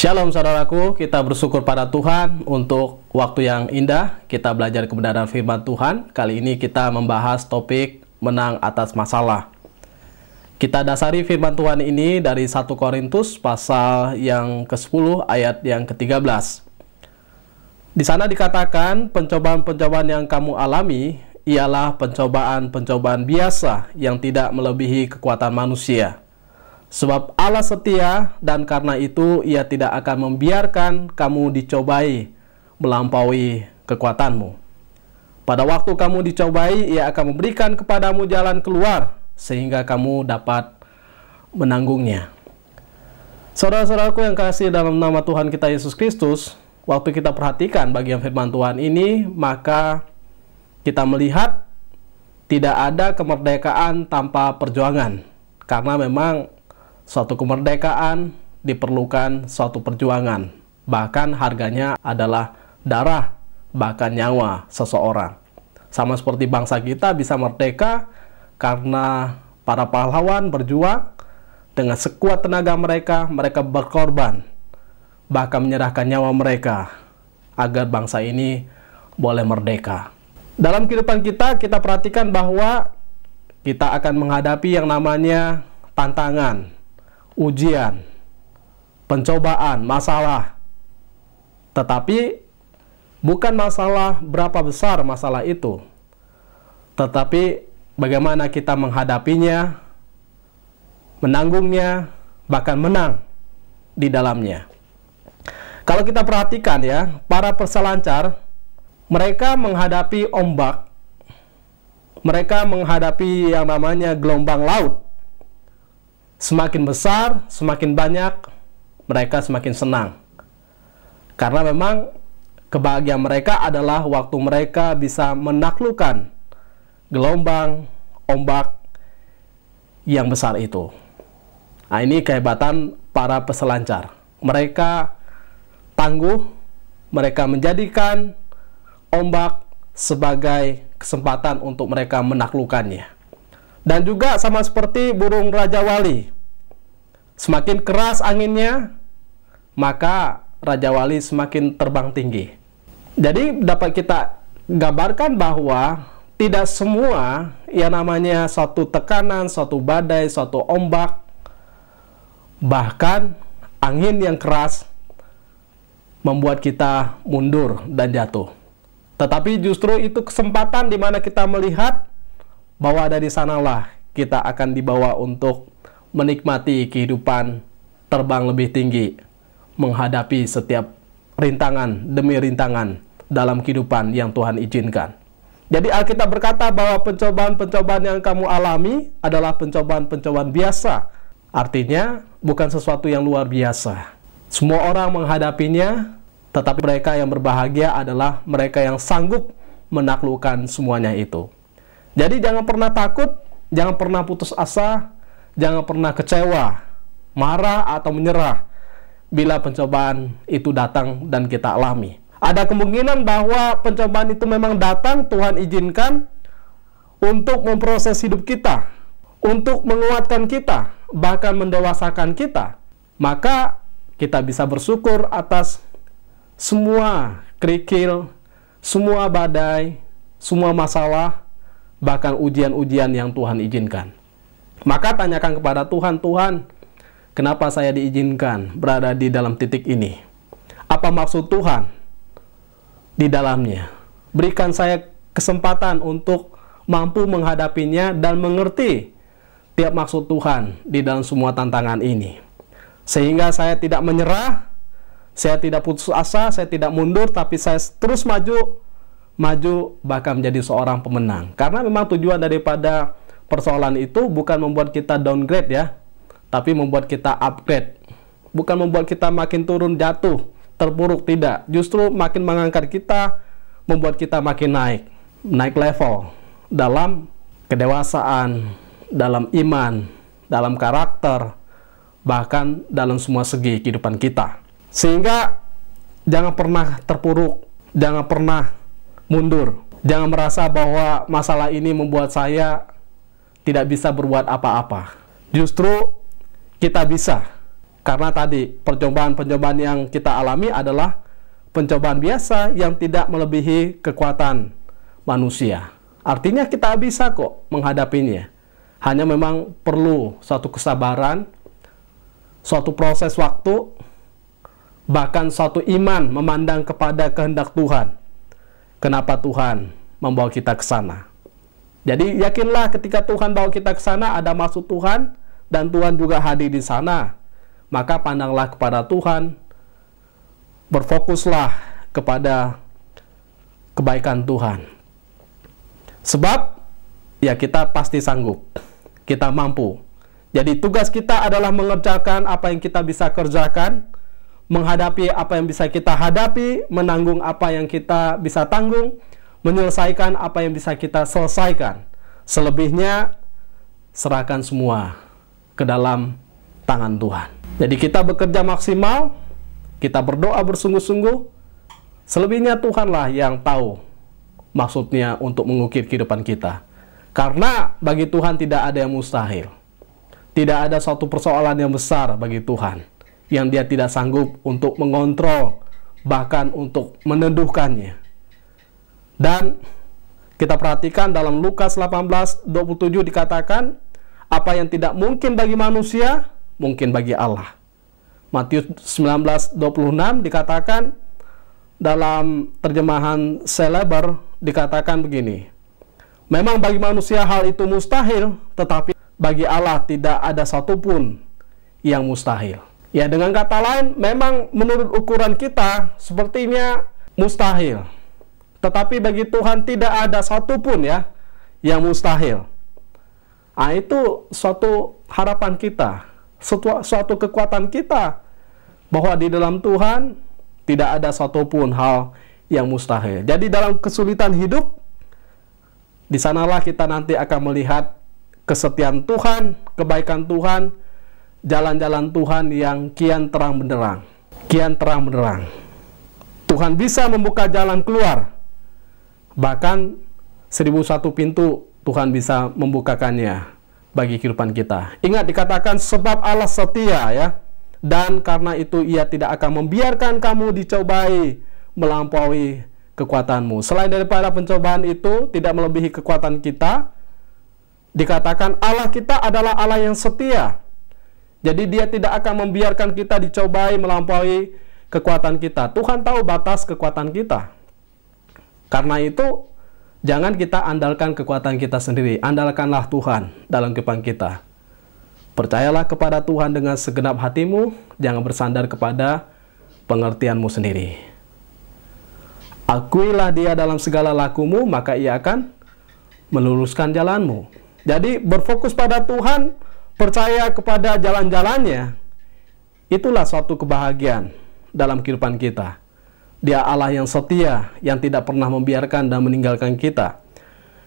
Shalom saudaraku, kita bersyukur pada Tuhan untuk waktu yang indah. Kita belajar kebenaran firman Tuhan. Kali ini kita membahas topik menang atas masalah. Kita dasari firman Tuhan ini dari 1 Korintus pasal yang ke-10 ayat yang ke-13. Di sana dikatakan, pencobaan-pencobaan yang kamu alami ialah pencobaan-pencobaan biasa yang tidak melebihi kekuatan manusia. Sebab Allah setia, dan karena itu Ia tidak akan membiarkan kamu dicobai melampaui kekuatanmu. Pada waktu kamu dicobai, Ia akan memberikan kepadamu jalan keluar, sehingga kamu dapat menanggungnya. Saudara-saudaraku yang kasih dalam nama Tuhan kita Yesus Kristus, waktu kita perhatikan bagian firman Tuhan ini, maka kita melihat tidak ada kemerdekaan tanpa perjuangan. Karena memang suatu kemerdekaan diperlukan suatu perjuangan. Bahkan harganya adalah darah, bahkan nyawa seseorang. Sama seperti bangsa kita bisa merdeka karena para pahlawan berjuang dengan sekuat tenaga mereka berkorban, bahkan menyerahkan nyawa mereka agar bangsa ini boleh merdeka. Dalam kehidupan kita perhatikan bahwa kita akan menghadapi yang namanya tantangan, ujian, pencobaan, masalah. Tetapi bukan masalah berapa besar masalah itu, tetapi bagaimana kita menghadapinya, menanggungnya, bahkan menang di dalamnya. Kalau kita perhatikan ya, para peselancar, mereka menghadapi ombak, mereka menghadapi yang namanya gelombang laut. Semakin besar, semakin banyak, mereka semakin senang. Karena memang kebahagiaan mereka adalah waktu mereka bisa menaklukkan gelombang, ombak yang besar itu. Nah, ini kehebatan para peselancar. Mereka tangguh, mereka menjadikan ombak sebagai kesempatan untuk mereka menaklukkannya. Dan juga sama seperti burung Raja Wali, semakin keras anginnya, maka Raja Wali semakin terbang tinggi. Jadi dapat kita gambarkan bahwa tidak semua yang namanya suatu tekanan, suatu badai, suatu ombak, bahkan angin yang keras membuat kita mundur dan jatuh. Tetapi justru itu kesempatan di mana kita melihat bahwa dari sanalah kita akan dibawa untuk menikmati kehidupan terbang lebih tinggi, menghadapi setiap rintangan demi rintangan dalam kehidupan yang Tuhan izinkan. Jadi Alkitab berkata bahwa pencobaan-pencobaan yang kamu alami adalah pencobaan-pencobaan biasa. Artinya bukan sesuatu yang luar biasa. Semua orang menghadapinya, tetapi mereka yang berbahagia adalah mereka yang sanggup menaklukkan semuanya itu. Jadi jangan pernah takut, jangan pernah putus asa, jangan pernah kecewa, marah atau menyerah bila pencobaan itu datang dan kita alami. Ada kemungkinan bahwa pencobaan itu memang datang, Tuhan izinkan untuk memproses hidup kita, untuk menguatkan kita, bahkan mendewasakan kita. Maka kita bisa bersyukur atas semua kerikil, semua badai, semua masalah, bahkan ujian-ujian yang Tuhan izinkan. Maka tanyakan kepada Tuhan, Tuhan, kenapa saya diizinkan berada di dalam titik ini? Apa maksud Tuhan di dalamnya? Berikan saya kesempatan untuk mampu menghadapinya dan mengerti tiap maksud Tuhan di dalam semua tantangan ini. Sehingga saya tidak menyerah, saya tidak putus asa, saya tidak mundur, tapi saya terus maju, bahkan menjadi seorang pemenang. Karena memang tujuan daripada persoalan itu bukan membuat kita downgrade ya, tapi membuat kita upgrade. Bukan membuat kita makin turun jatuh, terpuruk, tidak. Justru makin mengangkat kita, membuat kita makin naik level dalam kedewasaan, dalam iman, dalam karakter, bahkan dalam semua segi kehidupan kita. Sehingga jangan pernah terpuruk, jangan pernah mundur. Jangan merasa bahwa masalah ini membuat saya tidak bisa berbuat apa-apa. Justru kita bisa. Karena tadi pencobaan-pencobaan yang kita alami adalah pencobaan biasa yang tidak melebihi kekuatan manusia. Artinya kita bisa kok menghadapinya. Hanya memang perlu suatu kesabaran, suatu proses waktu, bahkan suatu iman memandang kepada kehendak Tuhan. Kenapa Tuhan membawa kita ke sana? Jadi yakinlah ketika Tuhan bawa kita ke sana ada maksud Tuhan dan Tuhan juga hadir di sana. Maka pandanglah kepada Tuhan, berfokuslah kepada kebaikan Tuhan. Sebab ya kita pasti sanggup, kita mampu. Jadi tugas kita adalah mengerjakan apa yang kita bisa kerjakan, menghadapi apa yang bisa kita hadapi, menanggung apa yang kita bisa tanggung, menyelesaikan apa yang bisa kita selesaikan. Selebihnya serahkan semua ke dalam tangan Tuhan. Jadi kita bekerja maksimal, kita berdoa bersungguh-sungguh, selebihnya Tuhanlah yang tahu maksudnya untuk mengukir kehidupan kita. Karena bagi Tuhan tidak ada yang mustahil. Tidak ada suatu persoalan yang besar bagi Tuhan yang Dia tidak sanggup untuk mengontrol, bahkan untuk meneduhkannya. Dan kita perhatikan dalam Lukas 18:27 dikatakan, apa yang tidak mungkin bagi manusia, mungkin bagi Allah. Matius 19:26 dikatakan, dalam terjemahan Selebar dikatakan begini, memang bagi manusia hal itu mustahil, tetapi bagi Allah tidak ada satupun yang mustahil. Ya, dengan kata lain, memang menurut ukuran kita sepertinya mustahil. Tetapi bagi Tuhan tidak ada satupun ya yang mustahil. Nah, itu suatu harapan kita, suatu kekuatan kita, bahwa di dalam Tuhan tidak ada satupun hal yang mustahil. Jadi dalam kesulitan hidup, di sanalah kita nanti akan melihat kesetiaan Tuhan, kebaikan Tuhan, jalan-jalan Tuhan yang kian terang benderang. Kian terang benderang. Tuhan bisa membuka jalan keluar. Bahkan 1001 pintu Tuhan bisa membukakannya bagi kehidupan kita. Ingat dikatakan sebab Allah setia ya. Dan karena itu Ia tidak akan membiarkan kamu dicobai melampaui kekuatanmu. Selain daripada pencobaan itu tidak melebihi kekuatan kita, dikatakan Allah kita adalah Allah yang setia. Jadi Dia tidak akan membiarkan kita dicobai melampaui kekuatan kita. Tuhan tahu batas kekuatan kita. Karena itu jangan kita andalkan kekuatan kita sendiri. Andalkanlah Tuhan dalam kehidupan kita. Percayalah kepada Tuhan dengan segenap hatimu, jangan bersandar kepada pengertianmu sendiri. Akuilah Dia dalam segala lakumu, maka Ia akan meluruskan jalanmu. Jadi berfokus pada Tuhan, percaya kepada jalan-jalannya, itulah suatu kebahagiaan dalam kehidupan kita. Dia Allah yang setia, yang tidak pernah membiarkan dan meninggalkan kita.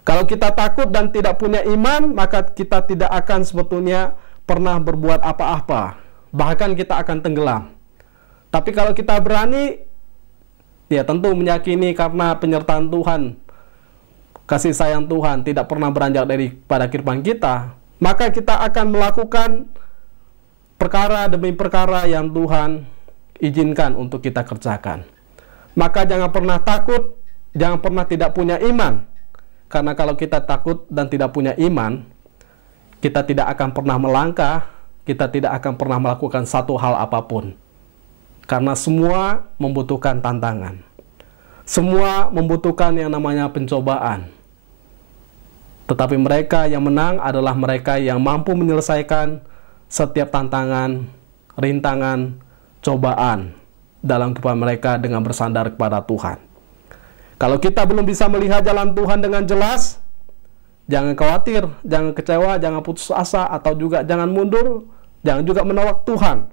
Kalau kita takut dan tidak punya iman, maka kita tidak akan sebetulnya pernah berbuat apa-apa. Bahkan kita akan tenggelam. Tapi kalau kita berani, ya tentu meyakini karena penyertaan Tuhan, kasih sayang Tuhan tidak pernah beranjak daripada kehidupan kita, maka kita akan melakukan perkara demi perkara yang Tuhan izinkan untuk kita kerjakan. Maka jangan pernah takut, jangan pernah tidak punya iman. Karena kalau kita takut dan tidak punya iman, kita tidak akan pernah melangkah, kita tidak akan pernah melakukan satu hal apapun. Karena semua membutuhkan tantangan. Semua membutuhkan yang namanya pencobaan. Tetapi mereka yang menang adalah mereka yang mampu menyelesaikan setiap tantangan, rintangan, cobaan dalam kehidupan mereka dengan bersandar kepada Tuhan. Kalau kita belum bisa melihat jalan Tuhan dengan jelas, jangan khawatir, jangan kecewa, jangan putus asa, atau juga jangan mundur, jangan juga menolak Tuhan.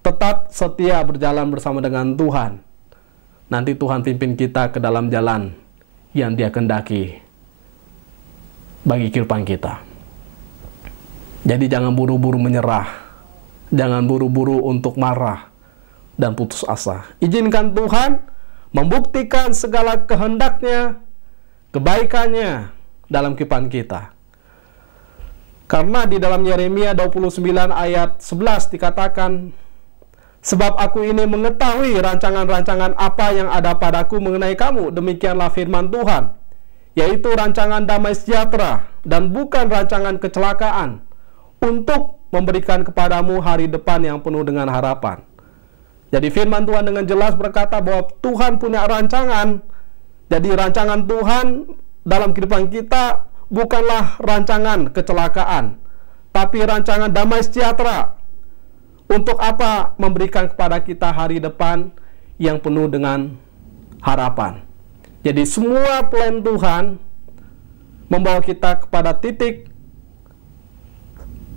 Tetap setia berjalan bersama dengan Tuhan. Nanti Tuhan pimpin kita ke dalam jalan yang Dia kehendaki bagi kehidupan kita. Jadi jangan buru-buru menyerah, jangan buru-buru untuk marah dan putus asa. Izinkan Tuhan membuktikan segala kehendaknya, kebaikannya dalam kehidupan kita. Karena di dalam Yeremia 29 ayat 11 dikatakan, Sebab aku ini mengetahui rancangan-rancangan apa yang ada padaku mengenai kamu. Demikianlah firman Tuhan, yaitu rancangan damai sejahtera dan bukan rancangan kecelakaan, untuk memberikan kepadamu hari depan yang penuh dengan harapan. Jadi firman Tuhan dengan jelas berkata bahwa Tuhan punya rancangan. Jadi rancangan Tuhan dalam kehidupan kita bukanlah rancangan kecelakaan, tapi rancangan damai sejahtera. Untuk apa? Memberikan kepada kita hari depan yang penuh dengan harapan. Jadi semua plan Tuhan membawa kita kepada titik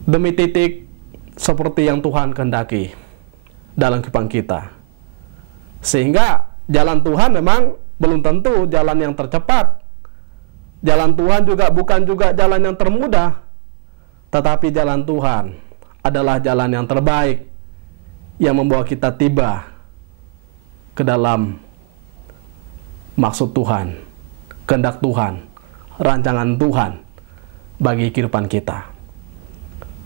demi titik seperti yang Tuhan kehendaki dalam kehidupan kita. Sehingga jalan Tuhan memang belum tentu jalan yang tercepat. Jalan Tuhan juga bukan juga jalan yang termudah. Tetapi jalan Tuhan adalah jalan yang terbaik, yang membawa kita tiba ke dalam maksud Tuhan, kehendak Tuhan, rancangan Tuhan bagi kehidupan kita.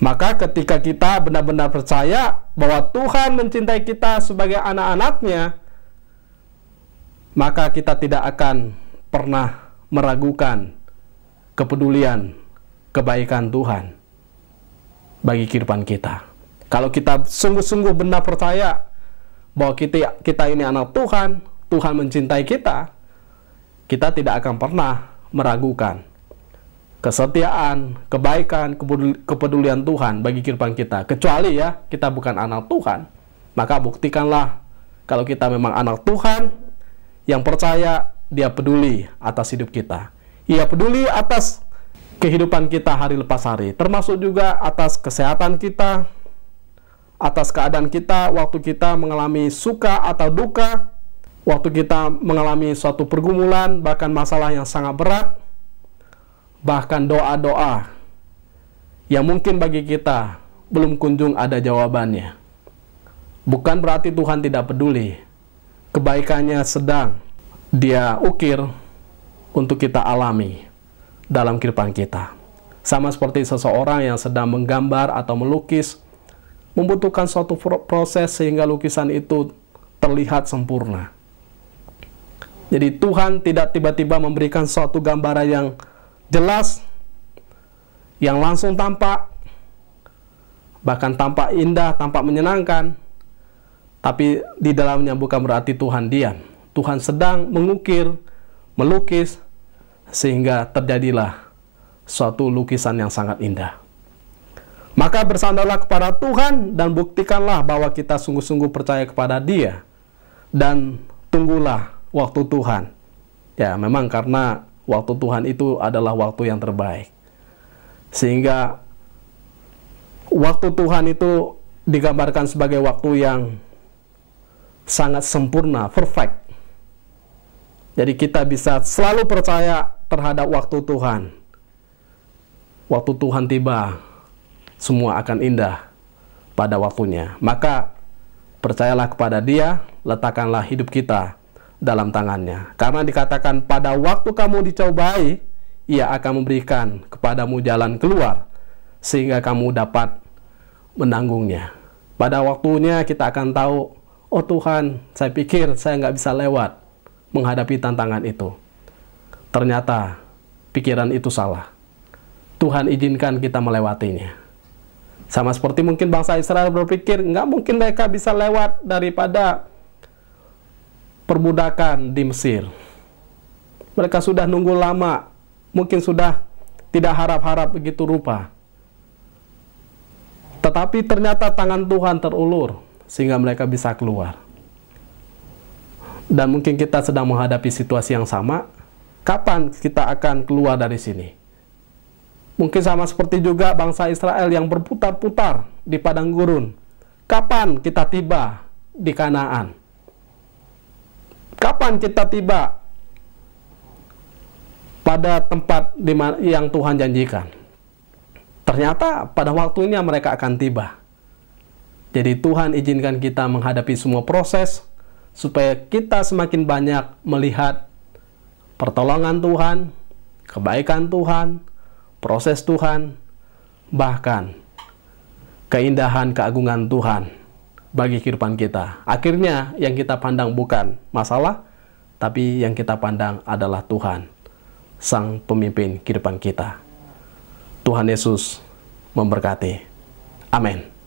Maka ketika kita benar-benar percaya bahwa Tuhan mencintai kita sebagai anak-anaknya, maka kita tidak akan pernah meragukan kepedulian, kebaikan Tuhan bagi kehidupan kita. Kalau kita sungguh-sungguh benar percaya bahwa kita ini anak Tuhan, Tuhan mencintai kita, kita tidak akan pernah meragukan kesetiaan, kebaikan, kepedulian Tuhan bagi kehidupan kita. Kecuali ya, kita bukan anak Tuhan, maka buktikanlah kalau kita memang anak Tuhan yang percaya, Dia peduli atas hidup kita. Ia peduli atas kehidupan kita hari lepas hari, termasuk juga atas kesehatan kita, atas keadaan kita waktu kita mengalami suka atau duka, waktu kita mengalami suatu pergumulan, bahkan masalah yang sangat berat, bahkan doa-doa yang mungkin bagi kita belum kunjung ada jawabannya. Bukan berarti Tuhan tidak peduli. Kebaikannya sedang Dia ukir untuk kita alami dalam kehidupan kita. Sama seperti seseorang yang sedang menggambar atau melukis, membutuhkan suatu proses sehingga lukisan itu terlihat sempurna. Jadi Tuhan tidak tiba-tiba memberikan suatu gambaran yang jelas, yang langsung tampak, bahkan tampak indah, tampak menyenangkan, tapi di dalamnya bukan berarti Tuhan diam. Tuhan sedang mengukir, melukis, sehingga terjadilah suatu lukisan yang sangat indah. Maka bersandarlah kepada Tuhan dan buktikanlah bahwa kita sungguh-sungguh percaya kepada Dia, dan tunggulah waktu Tuhan. Ya, memang karena waktu Tuhan itu adalah waktu yang terbaik. Sehingga waktu Tuhan itu digambarkan sebagai waktu yang sangat sempurna, perfect. Jadi kita bisa selalu percaya terhadap waktu Tuhan. Waktu Tuhan tiba, semua akan indah pada waktunya. Maka percayalah kepada Dia, letakkanlah hidup kita dalam tangannya. Karena dikatakan pada waktu kamu dicobai, Ia akan memberikan kepadamu jalan keluar, sehingga kamu dapat menanggungnya. Pada waktunya kita akan tahu, oh Tuhan, saya pikir saya nggak bisa lewat menghadapi tantangan itu. Ternyata pikiran itu salah. Tuhan izinkan kita melewatinya. Sama seperti mungkin bangsa Israel berpikir, nggak mungkin mereka bisa lewat daripada perbudakan di Mesir. Mereka sudah nunggu lama, mungkin sudah tidak harap-harap begitu rupa. Tetapi ternyata tangan Tuhan terulur, sehingga mereka bisa keluar. Dan mungkin kita sedang menghadapi situasi yang sama. Kapan kita akan keluar dari sini? Mungkin sama seperti juga bangsa Israel yang berputar-putar di padang gurun. Kapan kita tiba di Kanaan? Kapan kita tiba pada tempat yang Tuhan janjikan? Ternyata pada waktunya mereka akan tiba. Jadi Tuhan izinkan kita menghadapi semua proses, supaya kita semakin banyak melihat pertolongan Tuhan, kebaikan Tuhan, proses Tuhan, bahkan keindahan keagungan Tuhan bagi kehidupan kita. Akhirnya yang kita pandang bukan masalah, tapi yang kita pandang adalah Tuhan, Sang Pemimpin kehidupan kita. Tuhan Yesus memberkati. Amin.